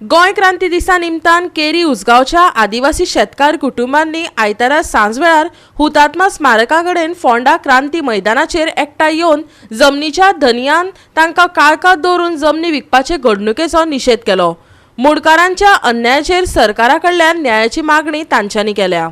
गोंय क्रांती दिसा निमतान केरी उसगांवच्या आदिवासी शेतकार कुटुंबांनी आयतारा सांजवेळार हुतात्मा स्मारका कडेन फोंडा क्रांती मैदानाचेर एकठांय येवन जमनीच्या धनयान तांकां काळखात दवरून जमनी विकपाचे घडणुकेचो निशेध केलो। मुडकारांच्या अन्यायाचेर सरकारा कडल्यान न्यायाची मागणी तांच्यांनी केल्या।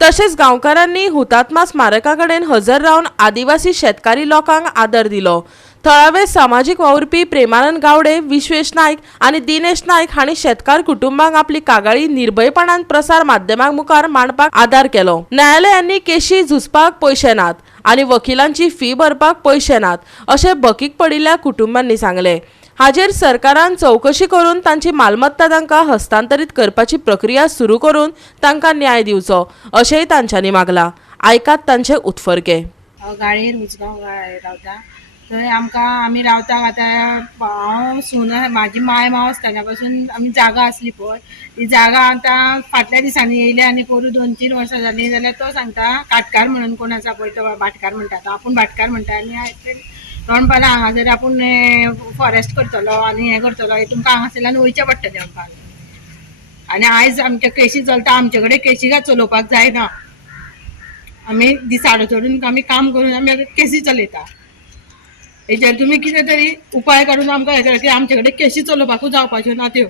तशेंच गांवकारांनी हुतात्मा स्मारका कडेन हजर रावन आदिवासी शेतकारी लोकांक आदर दिलो। थळावे सामाजीक वावुरपी प्रेमानंद गावडे, विश्वेश नायक आनी दिनेश नायक हांणी शेतकार कुटुंबांक आपली कागाळी निर्भयपणान प्रसार माध्यमां मुखार मांडपाक आदार केलो। न्यायालयांनी केशी झुजपाक पयशे नात आनी वकिलांची फी भरपाक पयशे नात अशें बकीक पडिल्ल्या कुटुंबांनी सांगले। हाजेर सरकारान चौकशी करून तांची मालमत्ता तांकां हस्तांतरीत करपाची प्रक्रिया सुरू करून तांकां न्याय दिवचो अशेंय तांच्यांनी मागला। आयकात तांचे उतफर्के। गाळयेर उजगांव रावता थंय आमी रावता आतां हांव सून म्हाजी माय माव आसतना पासून आमी जागा आसली पळय ती जागा आतां फाटल्या दिसांनी येयले आनी पोरू 2-3 वर्सां जालीं जाल्यार तो सांगता काटकार म्हणून कोण आसा पळय तो भाटकार म्हणटा तो आपूण भाटकार म्हणटा आनी तोंडपाला हांगा जर आपूण फॉरेस्ट करतलो आनी हें करतलो तुमकां हांगासरल्यान वयचें पडटलें म्हणपाक। आनी आयज आमचे केशी चलता आमचे कडेन केशी काय चलोवपाक जायना। आमी दिसाडो सोडून आमी काम करून आमी केसी चलयता। हेचेर तुमी कितें तरी उपाय काडून आमकां हें करा की आमचे कडेन केशी चलोवपाकूच जावपाच्यो ना त्यो।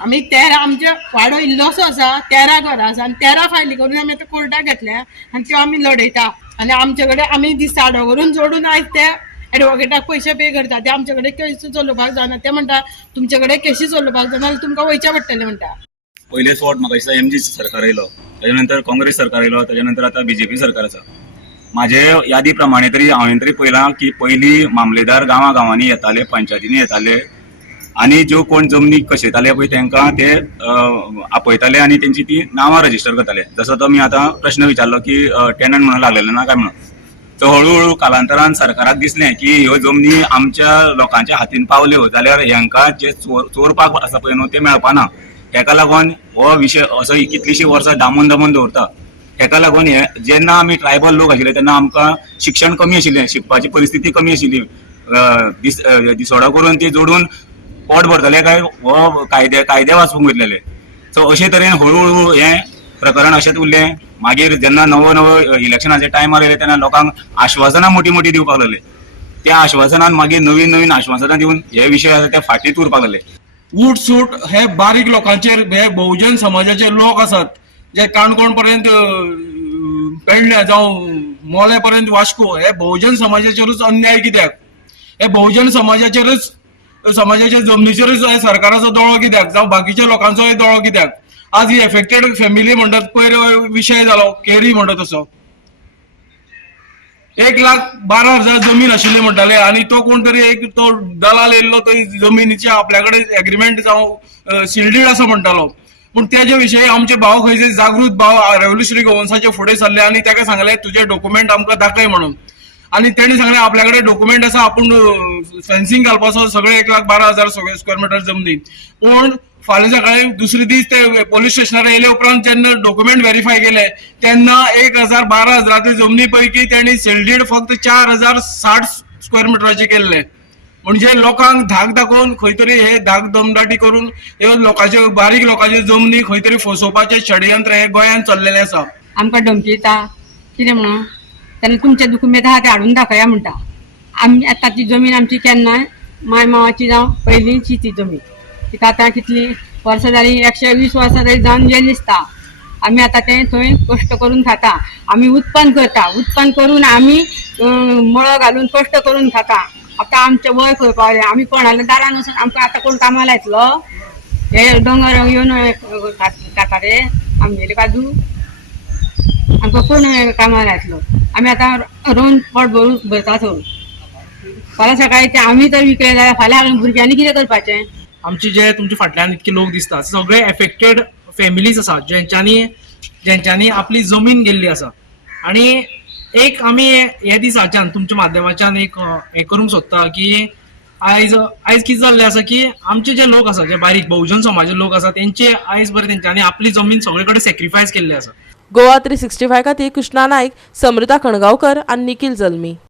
आमी 13 आमचे वाडो इल्लोसो आसा 13 घरां आसा आनी 13 फायली करून आमी आतां कोर्टाक घेतल्या आनी त्यो आमी लडयता। आनी आमचे कडेन आमी दिसाडो करून जोडून आयज ते एडवोकेटाक पयशे पे करता ते आमचे कडेन केसी चलोवपाक जायना। ते म्हणटा तुमचे कडेन केसी चलोवपाक जायना जाल्यार तुमकां वयचें पडटलें म्हणटा। पयले फावट म्हाका दिसता MG सरकार येयलो, ताजे नंतर काँग्रेस सरकार येयलो, ताजे नंतर आतां BJP सरकार आसा। म्हाजे यादी प्रमाणे तरी हांवें तरी पळयलां की पयलीं मामलेदार गांवांनी येताले, पंचायतींनी येताले आनी ज्यो कोण जमनी कशयताले पळय तांकां ते आपयताले आनी तेंची ती नांवां रजिस्टर करताले। जसो तो मी आतां प्रश्न विचारलो की टेनंट म्हणून लागलेलो ना काय म्हणून, तो हळू कालांतरान सरकाराक दिसलें की ह्यो जमनी आमच्या लोकांच्या हातीन पावल्यो जाल्यार हांकां जे चोरपाक आसा पळय न्हू ते मेळपाना। हेका लागून हो विशय असो कितलीशीं वर्सां दामून दवरता। हेका लागून जेन्ना आमी ट्रायबल लोक आशिल्ले तेन्ना आमकां शिक्षण कमी आशिल्लें, शिकपाची परिस्थिती कमी आशिल्ली। दिसवडो करून ती जोडून पोट भरतले काय हो कायदे वाचूंक वयतलेले। सो अशे तरेन हळू हें प्रकरण अशेंच उरलें। मागीर जेन्ना नवो इलेक्शनाचे टायमार येयले तेन्ना लोकांक आश्वासनां मोठी दिवपाक लागले। त्या आश्वासनान मागीर नवीन आश्वासनां दिवन हे विशय आसा ते फाटींच उरपाक लागले। उट सूट हे बारीक लोकांचेर हे बहुजन समाजाचे लोक आसात जे काणकोण पर्यंत पेडणे जावं मोले पर्यंत वास्को हे बहुजन समाजाचेरूच अन्याय कित्याक? हे बहुजन समाजाच्या जमनीचेरूच सरकाराचो दोळो कित्याक जावं बाकीच्या लोकांचोय दोळो कित्याक? आज ही एफेक्टेड फॅमिली म्हणटात पयर विशय जालो केरी म्हणटा तसो 1,12,000 जमीन आशिल्ली म्हणटाले आनी तो कोण तरी तो दलाल येयल्लो थंय जमिनीचे आपल्या कडेन एग्रीमेंट जावं सिल्डीड आसा म्हणटालो। पूण तेजे विशयी आमचे भाव खंयचे जागृत भाव रेव्होल्युशनरी गोवन्साचे फुडें सरले आनी ताका सांगले तुजे डॉक्युमेंट आमकां दाखय म्हणून। आनी तेणी सांगलें आपल्या कडेन डॉक्युमेंट आसा आपूण फेन्सिंग घालपाचो सगळे 1,12,000 स्क्वेअर मिटर जमनी। पूण फाल्यां सकाळी दुसरे दीस ते पोलीस स्टेशनार येयले उपरांत जेन्ना डॉक्युमेंट व्हेरीफाय केले तेन्ना 1,000-12,000 जमनी पैकी तेणी सेल्डीड फक्त 4,060 स्क्वेअर मिटराचे केल्ले। म्हणजे लोकांक धाक दाखोवन खंय तरी हे धाक दमदाटी करून ह्यो लोकांचे बारीक लोकांचे जमनी खंय तरी फसोवपाचे षडयंत्र हे गोंयांत चल्लेले आसा। आमकां धमकिता कितें म्हणून तेन्ना तुमचे दुकुमेंत आहा ते हाडून दाखया म्हणटा। आमी आतां ती जमीन आमची केन्नाय माय मावाची जावं पयलींची ती जमीन तिका आतां कितली वर्सां जालीं 120 वर्सां तरी जावन जें दिसता। आमी आतां तें थंय कश्ट करून खाता, आमी उत्पन्न करता, उत्पन्न करून आमी मळो घालून कश्ट करून खाता। आतां आमचें वय खंय पावलें, आमी कोणाल्या दारान वचून आमकां आतां कोण कामाला येतलो? हे दोंगर येवन खाता रे आमगेले काजू आमकां कोण कामाला येतलो? आमी आतां रोवन पोट भरता थंय। फाल्यां सकाळी ते आमी जर विकले जाल्यार फाल्यां भुरग्यांनी कितें करपाचें? आमचे जे तुमच्या फाटल्यान इतके लोक दिसता सगळे एफेक्टेड फॅमिलीज आसा ज्यांच्यांनी आपली जमीन गेल्ली आसा। आणि एक आमी हे दिसाच्यान तुमच्या माध्यमाच्यान एक हे करूंक सोदता की आयज कितें जाल्लें आसा की आमचे जे लोक आसा जे बारीक बहुजन समाजाचे लोक आसा तेंचे आयज बरें तेंच्यांनी आपली जमीन सगळे कडेन सॅक्रिफायस केल्ली आसा। गोवा 365 खातीर कृष्णा नायक, समृता खणगांवकर आनी निखिल जल्मी।